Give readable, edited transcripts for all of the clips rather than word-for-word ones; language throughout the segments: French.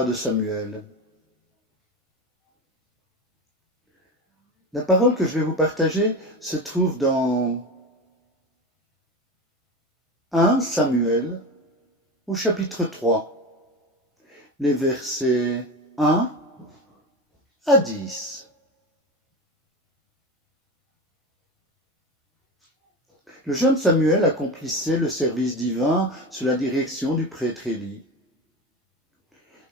l'histoire de Samuel. La parole que je vais vous partager se trouve dans 1 Samuel au chapitre 3, les versets 1 à 10. Le jeune Samuel accomplissait le service divin sous la direction du prêtre Élie.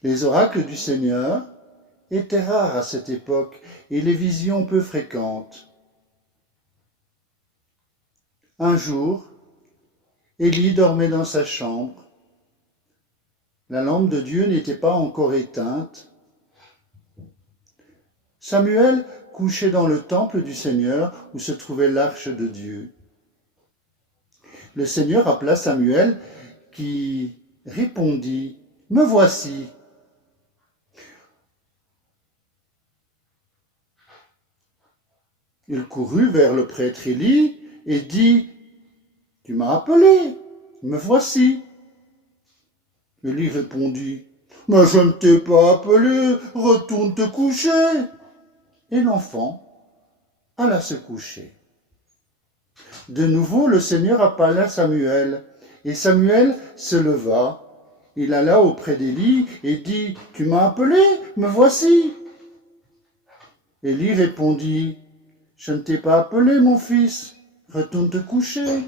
Les oracles du Seigneur étaient rares à cette époque et les visions peu fréquentes. Un jour, Élie dormait dans sa chambre. La lampe de Dieu n'était pas encore éteinte. Samuel couchait dans le temple du Seigneur où se trouvait l'arche de Dieu. Le Seigneur appela Samuel qui répondit « Me voici ». Il courut vers le prêtre Élie et dit « Tu m'as appelé, me voici ». Élie répondit « Mais je ne t'ai pas appelé, retourne te coucher ». Et l'enfant alla se coucher. De nouveau, le Seigneur appela Samuel, et Samuel se leva. Il alla auprès d'Élie et dit « Tu m'as appelé, me voici ». Élie répondit « Je ne t'ai pas appelé, mon fils, retourne te coucher ».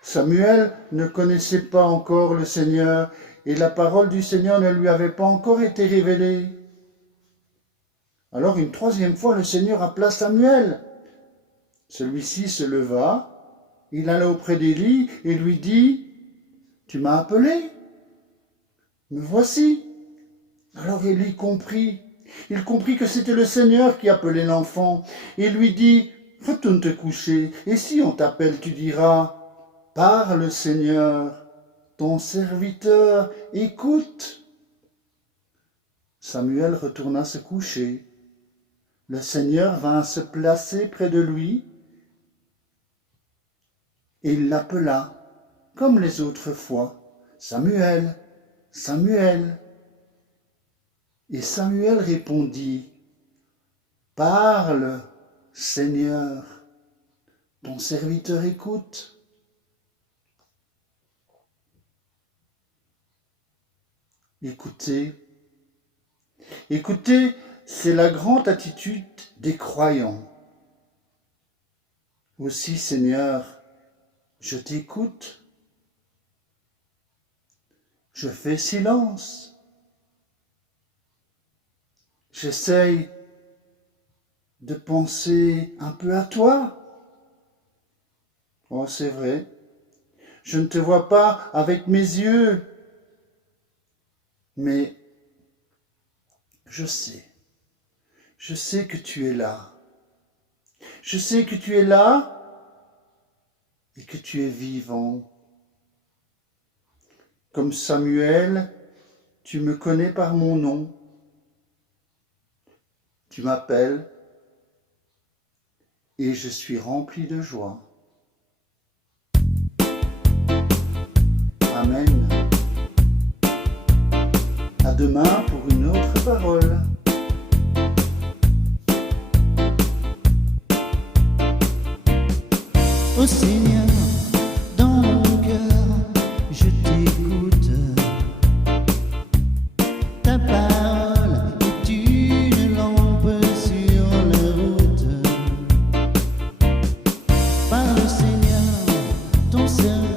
Samuel ne connaissait pas encore le Seigneur, et la parole du Seigneur ne lui avait pas encore été révélée. Alors une troisième fois, le Seigneur appela Samuel. Celui-ci se leva, il alla auprès d'Élie et lui dit « Tu m'as appelé, me voici ». Alors Élie comprit. Il comprit que c'était le Seigneur qui appelait l'enfant et lui dit « Retourne te coucher, et si on t'appelle, tu diras « Parle, Seigneur, ton serviteur écoute ». Samuel retourna se coucher. Le Seigneur vint se placer près de lui et il l'appela, comme les autres fois, « Samuel, Samuel ». Et Samuel répondit, « Parle, Seigneur, ton serviteur écoute. » Écoutez, écoutez, c'est la grande attitude des croyants. Aussi, Seigneur, je t'écoute. Je fais silence. J'essaye de penser un peu à toi. Oh, c'est vrai, je ne te vois pas avec mes yeux, mais je sais que tu es là. Je sais que tu es là et que tu es vivant. Comme Samuel, tu me connais par mon nom. Tu m'appelles et je suis rempli de joie. Amen. À demain pour une autre parole. Ô Seigneur, dans mon cœur, je t'écoute. Ta parole est une lampe sur la route. Parle, Seigneur, ton serviteur.